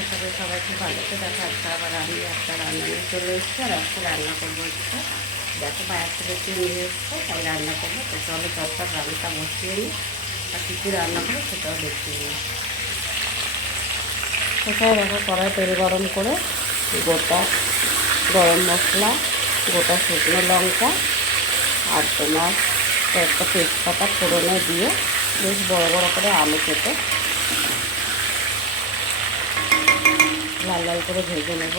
আশা করি সবাই খুব ভালো আছে। দেখো আজকে আবার আমি একটা রান্না নিয়ে চলে এসেছি, আর আজকে রান্না করবো হচ্ছে দেখো বাইরে থেকে নিয়ে এসছে, তাই রান্না করবো। তো চলো চটপট রান্নাটা বসিয়ে নিই, আর কী কী রান্না করবো সেটাও দেখিয়ে নিই। কোথাও দেখো কড়াই তেল গরম করে গোটা গরম মশলা, গোটা শুকনো লঙ্কা আর তোমার কয়েকটা তেজপাতা ফোড়নে দিয়ে বেশ বড় বড় করে আলু কেটে লাল লাল করে ভেজে নেব।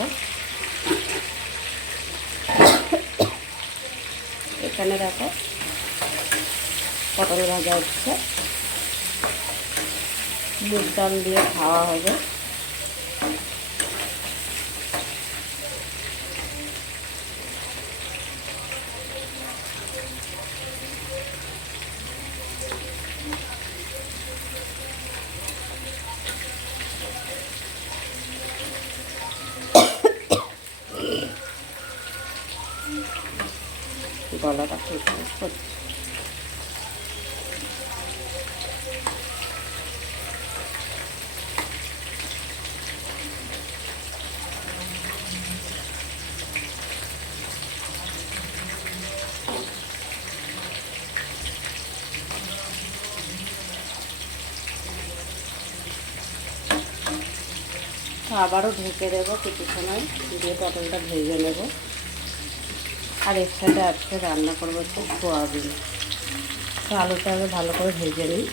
এখানে দেখো পটল ভাজা হচ্ছে, মুগ ডাল দিয়ে খাওয়া হবে। গলাটা ফুসফুস করছে। আবারও ঢেকে দেবো কিছু সময়, দিয়ে পটলটা ভেজে নেব। আর এর সাথে আজকে রান্না করবো হচ্ছে সোয়াবিন। তো আলুটা আগে ভালো করে ভেজে নিই।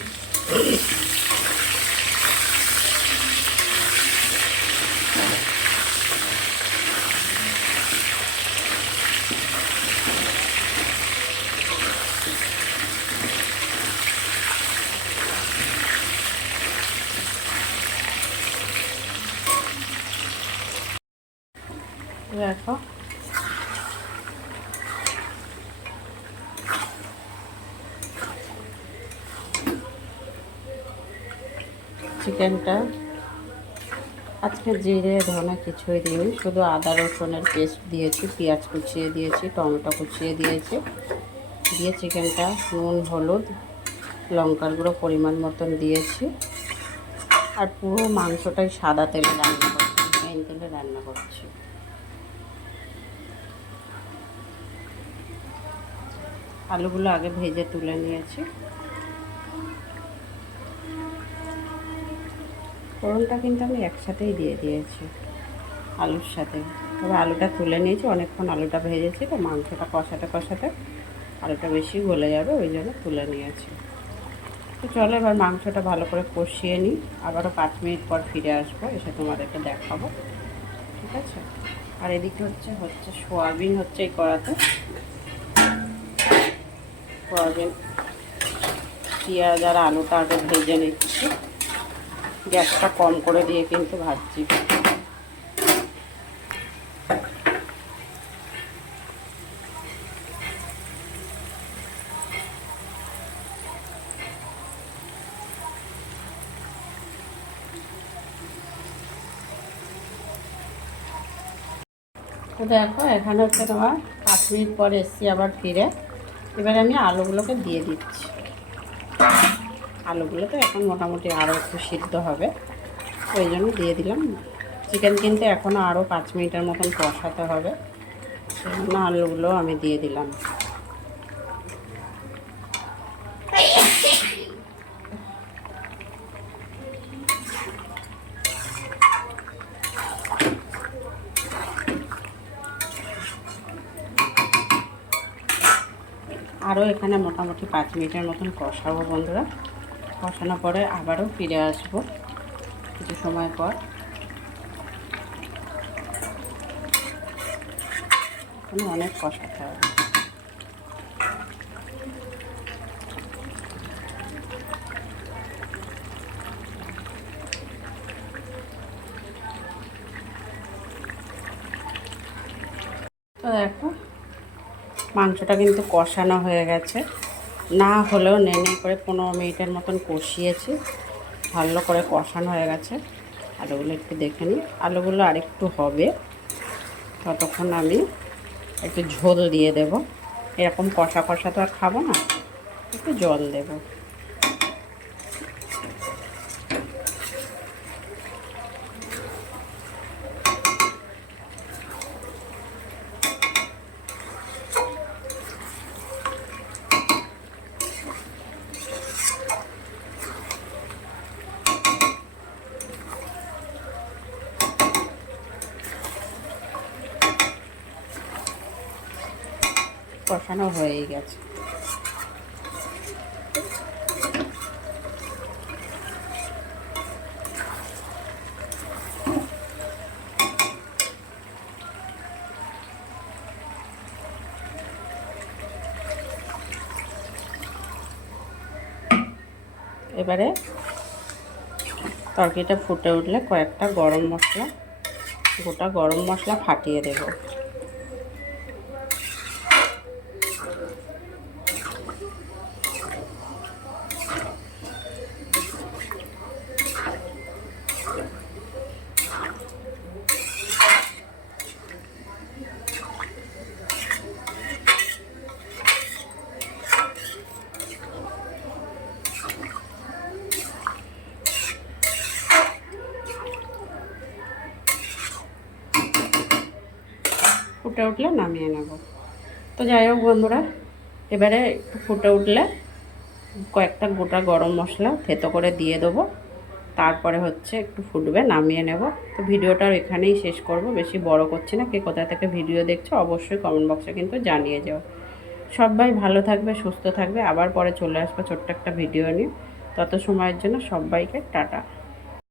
দেখো চিকেনটা আজকে জিরে ধনে কিছুই দিইনি, শুধু আদা রসুনের পেস্ট দিয়েছি, পেঁয়াজ কুচিয়ে দিয়েছি, টমেটো কুচিয়ে দিয়েছি, দিয়ে চিকেনটা নুন হলুদ লঙ্কার গুঁড়ো পরিমাণ মতন দিয়েছি। আর পুরো মাংসটাই সাদা তেলে রান্না করছি, মেন তেলে রান্না করছি। আলুগুলো আগে ভেজে তুলে নিয়েছি। ফোড়নটা কিন্তু আমি একসাথেই দিয়ে দিয়েছি আলুর সাথে। তবে আলুটা তুলে নিয়েছি, অনেকক্ষণ আলুটা ভেজেছি, তো মাংসটা কষাতে কষাতে আলুটা বেশি গলে যাবে, ওই জন্য তুলে নিয়েছি। তো চলো এবার মাংসটা ভালো করে কষিয়ে নিই, আবারও 5 মিনিট পর ফিরে আসবো, এসে তোমাদেরকে দেখাবো, ঠিক আছে? আর এদিকে হচ্ছে সোয়াবিন হচ্ছে এই কড়াতে। সোয়াবিন পেঁয়াজ আর আলুটা আগে ভেজে নিচ্ছি, গ্যাসটা কম করে দিয়ে কিন্তু ভাজছি। তো দেখো এখানে হচ্ছে তোমার 5 মিনিট পরে এসছি আবার ফিরে। এবার আমি আলুগুলোকে দিয়ে দিচ্ছি। আলুগুলো তো এখন মোটামুটি আরও একটু সিদ্ধ হবে, ওই জন্য দিয়ে দিলাম। চিকেন কিন্তু এখনও আরও 5 মিনিটের মতন কষাতে হবে, সেই জন্য আলুগুলো আমি দিয়ে দিলাম। আরও এখানে মোটামুটি 5 মিনিটের মতন কষাবো বন্ধুরা। কষানোর পরে আবারও ফিরে আসবো কিছু সময় পর। এখানে অনেক কষাতে হবে। তো দেখো মাংসটা কিন্তু কষানো হয়ে গেছে, না হলেও নেড়ে করে 15 মিনিটের মতন কষিয়েছি, ভালো করে কষানো হয়ে গেছে। আলুগুলো একটু দেখে নিই, আলুগুলো আরেকটু হবে, ততক্ষণ আমি একটু ঝোল দিয়ে দেব। এরকম কষা কষা তো আর খাবো না, একটু জল দেব। কষানো হয়েই গেছে। এবারে তরকারিটা ফুটে উঠলে কয়েকটা গরম মশলা, গোটা গরম মশলা ফাটিয়ে দেব। ফুটে উঠলে নামিয়ে নেব। তো যাই হোক বন্ধুরা, এবারে একটু ফুটে উঠলে কয়েকটা গোটা গরম মশলা থেতো করে দিয়ে দেবো। তারপরে হচ্ছে একটু ফুটবে, নামিয়ে নেব। তো ভিডিওটা এখানেই শেষ করব, বেশি বড় করছি না। কে কোথা থেকে ভিডিও দেখছো অবশ্যই কমেন্ট বক্সে কিন্তু জানিয়ে যাও। সবাই ভালো থাকবে, সুস্থ থাকবে। আবার পরে চলে আসবো ছোট্ট একটা ভিডিও নিয়ে। তত সময়ের জন্য সবাইকে টাটা।